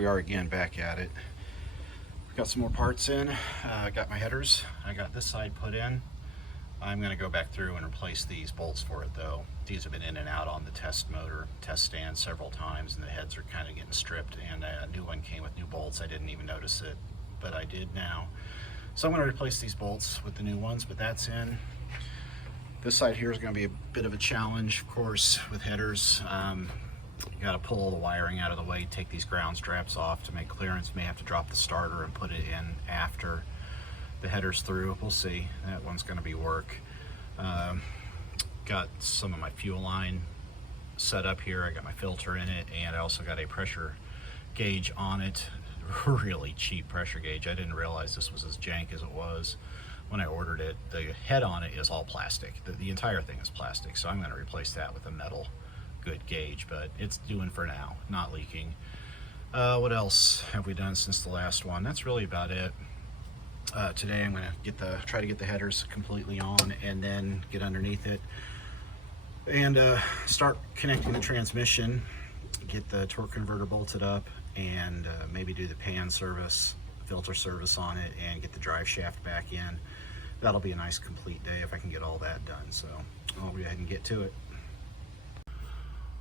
we are again, back at it. Got some more parts in. Got my headers. I got this side put in. I'm going to go back through and replace these bolts for it though. These have been in and out on the test stand several times, and the heads are kind of getting stripped, and a new one came with new bolts. I didn't even notice it, but I did now. So I'm going to replace these bolts with the new ones, but that's in. This side here is going to be a bit of a challenge, of course, with headers. You got to pull all the wiring out of the way, take these ground straps off to make clearance. May have to drop the starter and put it in after the header's through. We'll see. That one's going to be work. Got some of my fuel line set up here. I got my filter in it, and I also got a pressure gauge on it. Really cheap pressure gauge. I didn't realize this was as jank as it was when I ordered it. The head on it is all plastic. The entire thing is plastic, so I'm going to replace that with a metal good gauge, but it's doing for now, not leaking. What else have we done since the last one? That's really about it. Today I'm going to try to get the headers completely on, and then get underneath it and start connecting the transmission, get the torque converter bolted up, and maybe do the pan service, filter service on it, and get the drive shaft back in. That'll be a nice complete day if I can get all that done. So I'll go ahead and get to it.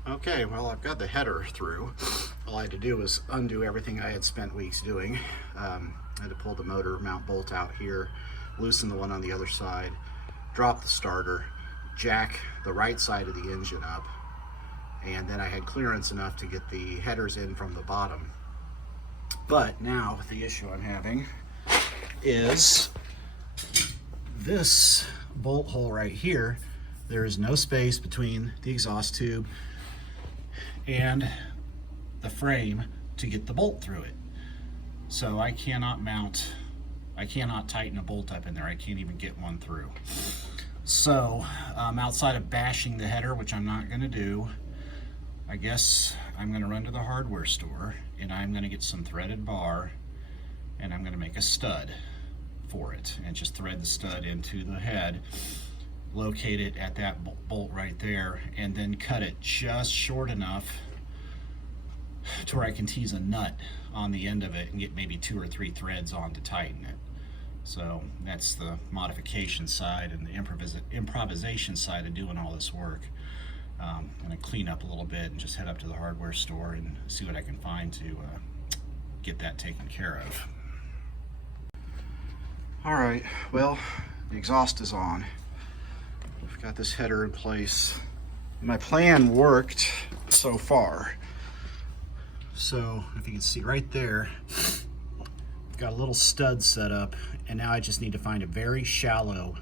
Okay, well, I've got the header through. All I had to do was undo everything I had spent weeks doing. I had to pull the motor mount bolt out here, loosen the one on the other side, drop the starter, jack the right side of the engine up, and then I had clearance enough to get the headers in from the bottom. But now the issue I'm having is this bolt hole right here. There is no space between the exhaust tube and the frame to get the bolt through it. So I cannot tighten a bolt up in there. I can't even get one through. So outside of bashing the header, which I'm not going to do, I guess I'm going to run to the hardware store, and I'm going to get some threaded bar, and I'm going to make a stud for it, and just thread the stud into the head, locate it at that bolt right there, and then cut it just short enough to where I can tease a nut on the end of it and get maybe 2 or 3 threads on to tighten it. So that's the modification side, and the improvisation side of doing all this work. I'm going to clean up a little bit and just head up to the hardware store and see what I can find to get that taken care of. Alright, well, the exhaust is on. I've got this header in place. My plan worked so far. So if you can see right there, I've got a little stud set up, and now I just need to find a very shallow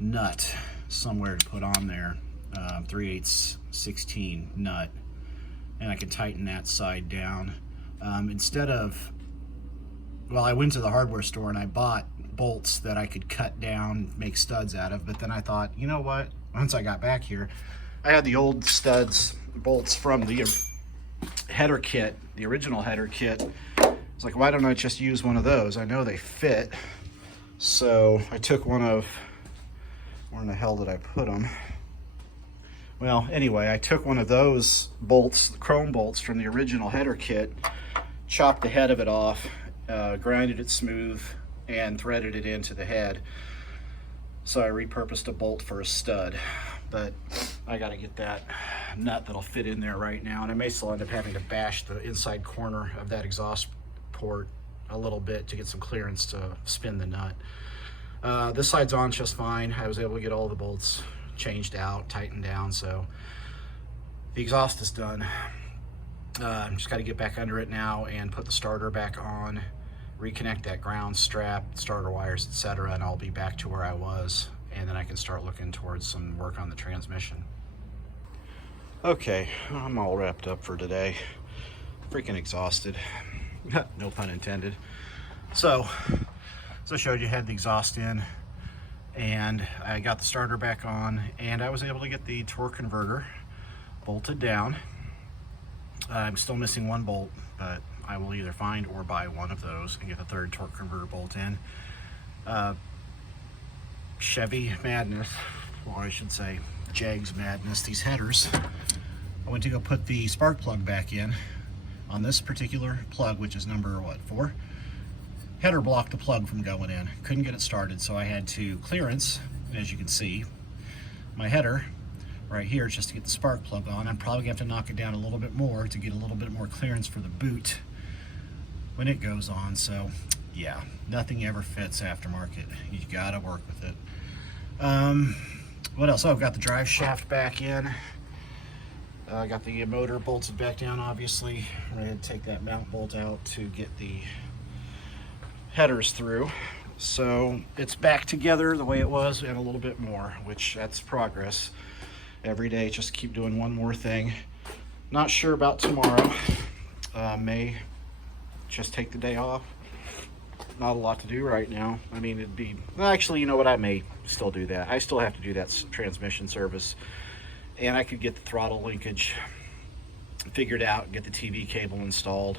nut somewhere to put on there, 3/8 16 nut, and I can tighten that side down. Instead of, well, I went to the hardware store and I bought bolts that I could cut down, make studs out of, but then I thought, you know what, once I got back here, I had the old studs, bolts from the header kit, the original header kit. It's like, why don't I just use one of those? I know they fit. So I took one of, where in the hell did I put them? Well, anyway, I took one of those bolts, the chrome bolts from the original header kit, chopped the head of it off, grinded it smooth, and threaded it into the head. So I repurposed a bolt for a stud, but I got to get that nut that'll fit in there right now, and I may still end up having to bash the inside corner of that exhaust port a little bit to get some clearance to spin the nut. This side's on just fine. I was able to get all the bolts changed out, tightened down, so the exhaust is done. Just got to get back under it now and put the starter back on, reconnect that ground strap, starter wires, etc., and I'll be back to where I was, and then I can start looking towards some work on the transmission. Okay, I'm all wrapped up for today. Freaking exhausted. No pun intended. So, as I showed you, had the exhaust in, and I got the starter back on, and I was able to get the torque converter bolted down. I'm still missing one bolt, but I will either find or buy one of those and get the third torque converter bolt in. Chevy madness, or I should say Jags madness, these headers. I went to go put the spark plug back in on this particular plug, which is number, what, 4? Header blocked the plug from going in. Couldn't get it started, so I had to clearance, as you can see, my header right here just to get the spark plug on. I'm probably going to have to knock it down a little bit more to get a little bit more clearance for the boot when it goes on. So yeah, nothing ever fits aftermarket. You gotta work with it. What else? Oh, I've got the drive shaft back in. I got the motor bolted back down, obviously. I'm ready to take that mount bolt out to get the headers through. So it's back together the way it was and a little bit more, which that's progress. Every day, just keep doing one more thing. Not sure about tomorrow. May just take the day off. Not a lot to do right now. I mean, it'd be, well, actually, you know what, I may still do that. I still have to do that transmission service, and I could get the throttle linkage figured out, get the TV cable installed,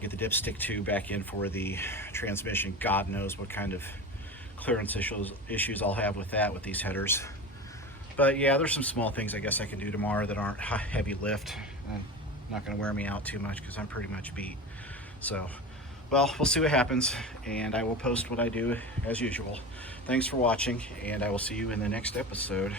get the dipstick tube back in for the transmission. God knows what kind of clearance issues I'll have with that, with these headers. But yeah, there's some small things I guess I can do tomorrow that aren't heavy lift. Not gonna wear me out too much because I'm pretty much beat. So, well, we'll see what happens, and I will post what I do as usual. Thanks for watching, and I will see you in the next episode.